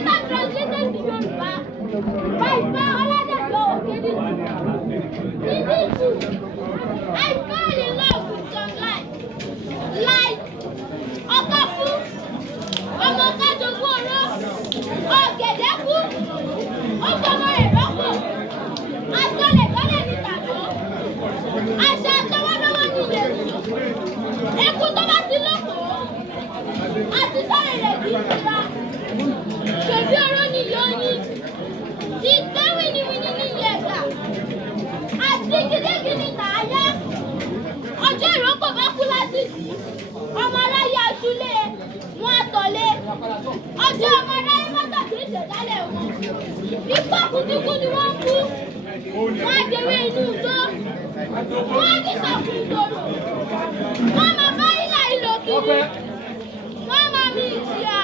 translated to Yoruba by Oladejo Okediji. In this book, I fell in love with some life, like Okafu, Omokajogoro, Ogedeku, Ofomoreropo, Atọ́lẹ̀tọ́lẹ̀ ní tàbí, àṣà àtọwọ́dọ́wọ́ ní ìyẹ̀wò, ẹkú tó bá ti lóko, àti sáré rẹ̀ ní ìtura, ṣèbí oró ní yóní, ti gbé wíníwíní ní ìyẹ̀gà, àti gidigidi tààyà, ọjọ́ ìrókò bá kú láti ọmọ aráyé àṣúlé wọn àtọ̀lé, ọjọ́ ọmọ aráyé mọ́tò kì í ṣèdálẹ̀ wọn, ipò kùtùkù ni wọ́n kú, wọ́n á dewé inú igbó, wọ́n á ní sọ̀kùn ìgboro, wọ́n máa bá ìlà ìlò kiri, wọ́n máa mi ìjìyà.